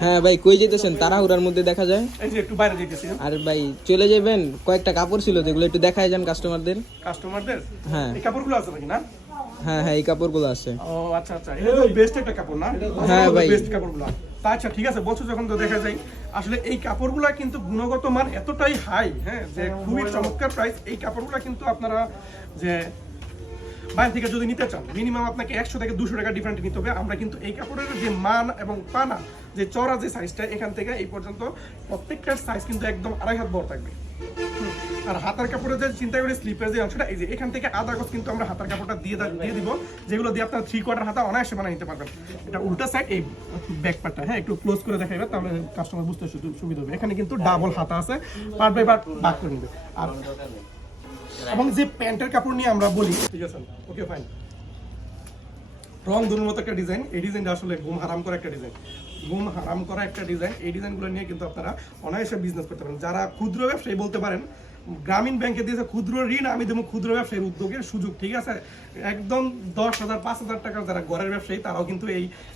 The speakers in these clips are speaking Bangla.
হ্যাঁ ভাই, কই যেতেছেন? তাড়াহুড়ার মধ্যে দেখা যায়। এই যে একটু বাইরে যেতেছি আর ভাই চলে যাবেন, কয়েকটা কাপড় ছিল যেগুলো একটু দেখায় যান কাস্টমারদের। কাস্টমারদের। হ্যাঁ এই কাপড়গুলো আছে নাকি না? হ্যাঁ হ্যাঁ, এই কাপড়গুলো আছে। ও আচ্ছা আচ্ছা, এটা তো বেস্ট একটা কাপড় না? হ্যাঁ ভাই। বেস্ট কাপড়গুলো। তা আচ্ছা ঠিক আছে, বলছো যখন তো দেখা যায় আসলে এই কাপড়গুলো কিন্তু গুণগত মান এতটাই হাই, হ্যাঁ, যে খুবই চমৎকার প্রাইস। এই কাপড়গুলো কিন্তু আপনারা যে বাইরে থেকে যদি নিতে চান মিনিমাম আপনাকে 100 থেকে 200 টাকা ডিফারেন্ট নিতে হবে। আমরা কিন্তু এই কাপড়ের যে মান এবং পানা, যে চড়া যে সাইজটা এখান থেকে এই পর্যন্ত প্রত্যেকটার সাইজ কিন্তু একদম 2.5 হাত বড় থাকবে। আর হাতার কাপড়ের যে চিন্তা করি স্লিপের যে অংশটা, এই যে এখান থেকে আধা গজ কিন্তু আমরা হাতার কাপড়টা দিয়ে দিব, যেগুলো দিয়ে আপনারা 3/4 হাতা অনায়াসে বানিয়ে নিতে পারবেন। এটা উল্টা সাইড, এই ব্যাক পার্টটা হ্যাঁ একটু ক্লোজ করে দেখাইবে, তাহলে কাস্টমার বুঝতে সুবিধা হবে। এখানে কিন্তু ডাবল হাতা আছে, পার্ট বাই পার্ট ভাগ করে নেবে। আর এবং যে প্যান্টের কাপড় নিয়ে আমরা বলি, ঠিক আছে ওকে ফাইন, রং ধরুন মতো একটা ডিজাইন, এই ডিজাইনটা আসলে ঘুম হারাম করা একটা ডিজাইন, ঘুম হারাম করা একটা ডিজাইন। এই ডিজাইনগুলো নিয়ে কিন্তু আপনারা অনায়াসে বিজনেস করতে পারেন। যারা ক্ষুদ্র ব্যবসায়ী বলতে পারেন, গ্রামীণ ব্যাংকে দিয়েছে ক্ষুদ্র ঋণ, আমি দেবো ক্ষুদ্র ব্যবসায়ীর উদ্যোগের সুযোগ, ঠিক আছে? একদম 10,000 5,000 টাকার যারা ঘরের ব্যবসায়ী, তারাও কিন্তু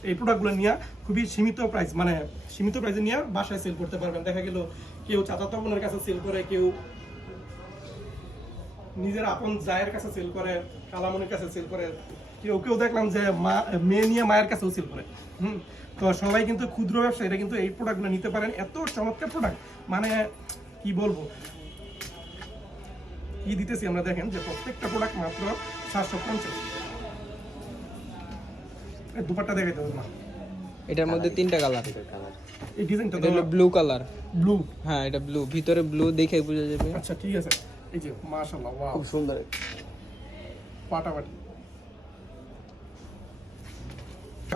এই প্রোডাক্টগুলো নিয়ে খুবই সীমিত প্রাইস, মানে সীমিত প্রাইসে নিয়ে বাসায় সেল করতে পারবেন। দেখা গেল কেউ চাচাতো বোনের কাছে সেল করে, কেউ নিজের আপন জায়ের কাছে সেল করে, খালামনির কাছে সেল করে, কেউ কেউ দেখলাম যে মেয়ে নিয়ে মায়ের কাছেও সেল করে। তো সবাই কিন্তু ক্ষুদ্র ব্যবসায়ীরা কিন্তু এই প্রোডাক্টগুলো নিতে পারেন। এত চমৎকার প্রোডাক্ট, মানে কি বলবো, কি দিতেছি আমরা দেখেন যে প্রত্যেকটা প্রোডাক্ট মাত্র 750। দুপাট্টা দেখাইতে হবে না, এটার মধ্যে 3টা কালার। এই ডিজাইনটা এটা হলো ব্লু কালার। ব্লু, হ্যাঁ এটা ব্লু, ভিতরে ব্লু দেখে বোঝা যাবে। আচ্ছা ঠিক আছে। এই যে মাশাআল্লাহ, ওয়াও খুব সুন্দর। পাটাপাটি।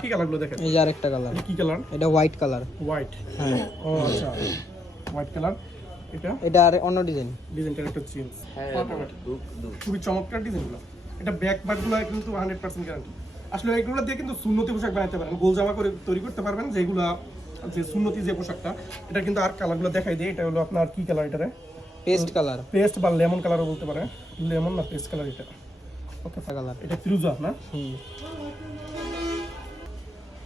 কি কালারগুলো দেখেন? এই যে আরেকটা কালার। কি কালার? এটা হোয়াইট কালার। হোয়াইট, হ্যাঁ। ও আচ্ছা, হোয়াইট কালার। এটা আর অন্য ডিজাইন। ডিজাইনটার একটা চেঞ্জ, খুবই চমৎকার ডিজাইনগুলো। এটা ব্যাক পার্টগুলো কিন্তু 100% গ্যারান্টি। আসলে এগুলো দিয়ে কিন্তু সুন্নতি পোশাক বানাতে পারেন, গোল জামা করে তৈরি করতে পারবেন, যেগুলো যে সুন্নতি যে পোশাকটা। এটা কিন্তু আর কালারগুলো দেখাই দিই। এটা হলো আপনার কি কালার? এটারে পেস্ট কালার। পেস্ট বা লেমন কালারও বলতে পারে, লেমন না পেস্ট কালার এটা। Okay colour. এটা ফিরোজা না?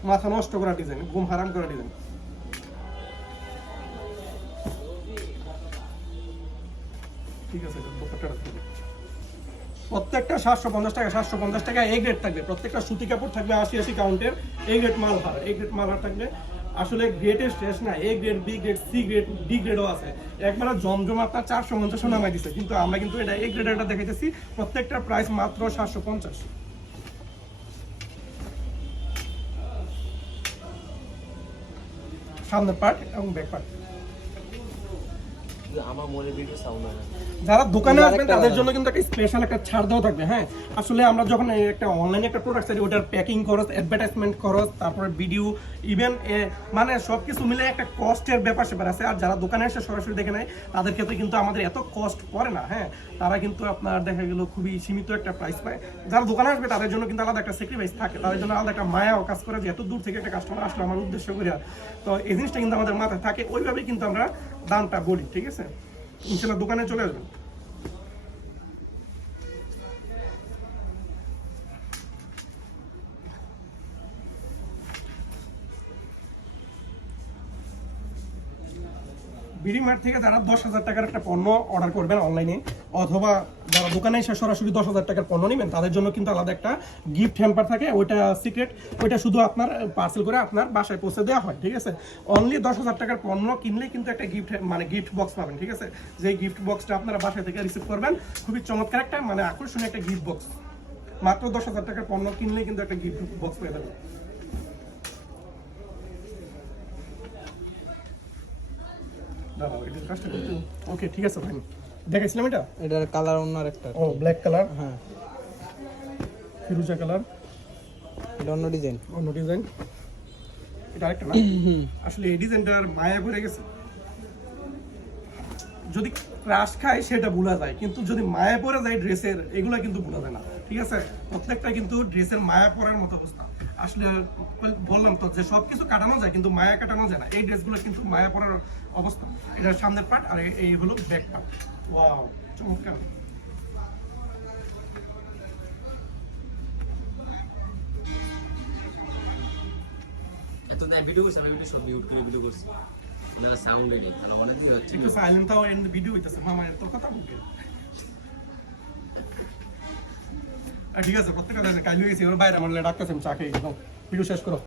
মাথা নষ্ট করা ডিজাইন, ঘুম হারাম করা ডিজাইন। ঠিক আছে, প্রত্যেকটা 750 টাকা, 750 টাকা এ গ্রেড থাকবে। প্রত্যেকটা সুতি কাপড় থাকবে 80 কাউন্টের, এ গ্রেড মালহার, এ গ্রেড মালহার থাকবে। আসলে গ্রেডের শেষ না, A grade, B grade, C grade, D গ্রেডও আছে। একবার জমজম আপনার 450 নামাই দিচ্ছে, কিন্তু আমরা কিন্তু এটা এ গ্রেডেরটা দেখাইতেছি। প্রত্যেকটার প্রাইস মাত্র 750। সামনের পার্ট এবং ব্যাক পার্ট। আমার মনে ভিডিও সাউন্ড হয় না। যারা দোকানে আসবেন তাদের জন্য কিন্তু একটা স্পেশাল একটা ছাড় দেওয়া থাকবে। হ্যাঁ, আসলে আমরা যখন একটা অনলাইনে একটা প্রোডাক্ট চাই, ওটার প্যাকিং খরচ, অ্যাডভার্টাইজমেন্ট খরচ, তারপরে ভিডিও, ইভেন মানে সবকিছু মিলে একটা কস্টের ব্যাপার স্যাপার আছে। আর যারা দোকানে এসে সরাসরি দেখে নেয়, তাদের ক্ষেত্রে কিন্তু আমাদের এত কস্ট পড়ে না। হ্যাঁ, তারা কিন্তু আপনার দেখা গেল খুবই সীমিত একটা প্রাইস পায়। যারা দোকানে আসবে তাদের জন্য কিন্তু আলাদা একটা স্যাক্রিফাইস থাকে, তাদের জন্য আলাদা একটা মায়াও কাজ করে, যে এত দূর থেকে একটা কাস্টমার আসলে আমার উদ্দেশ্য করে। তো এই জিনিসটা কিন্তু আমাদের মাথায় থাকে, ওইভাবেই কিন্তু আমরা দামটা বলি। ঠিক আছে, ইনশাল্লাহ দোকানে চলে আসবেন। বিডিমার্ট থেকে যারা 10,000 টাকার একটা পণ্য অর্ডার করবেন অনলাইনে, অথবা যারা দোকানে এসে সরাসরি 10,000 টাকার পণ্য নেবেন, তাদের জন্য কিন্তু আলাদা একটা গিফট হ্যাম্পার থাকে। ওইটা সিক্রেট, ওইটা শুধু আপনার পার্সেল করে আপনার বাসায় পৌঁছে দেওয়া হয়। ঠিক আছে, অনলি 10,000 টাকার পণ্য কিনলেই কিন্তু একটা গিফট, মানে গিফট বক্স পাবেন। ঠিক আছে, যে গিফট বক্সটা আপনারা বাসায় থেকে রিসিভ করবেন, খুবই চমৎকার একটা, মানে আকর্ষণীয় একটা গিফট বক্স। মাত্র 10,000 টাকার পণ্য কিনলেই কিন্তু একটা গিফট বক্স পেয়ে যাবেন। ওকে ঠিক আছে ভাই, দেখাইছিলাম এটা। এটার কালার অন্য আরেকটা। ও ব্ল্যাক কালার, হ্যাঁ ফিরোজা কালার, এটা অন্য ডিজাইন। অন্য ডিজাইন। এটা আরেকটা না? আসলে এই ডিজাইনটার মায়া পড়ে গেছে। যদি ক্রাশ খায় সেটা ভুলা যায়, কিন্তু যদি মায়া পড়ে যায় ড্রেসের, এগুলা কিন্তু ভুলা যায় না। ঠিক আছে, প্রত্যেকটা কিন্তু ড্রেসের মায়া পড়ার মতো অবস্থা। আসলে বললাম তো যে সবকিছু কাটানো যায়, কিন্তু মায়া কাটানো যায় না। এই ড্রেসগুলো কিন্তু মায়া পড়ার অবস্থা। এটা সামনের পার্ট, আর এই হলো ব্যাক পার্ট। ওয়াও, চমৎকার। না ভিডিও করছি আমি ভিডিও সব মিউট করে ভিডিও করছি না সাউন্ড এডি তাহলে অনেকই হচ্ছে একটু সাইলেন্ট তাও এন্ড ভিডিও হইতাছে মামা তো কথা বলকে ঠিক আছে প্রত্যেকটা কাজ হয়ে গেছে ওর বাইরে আমার ডাক্তার চা খেয়ে ভিডিও শেষ করো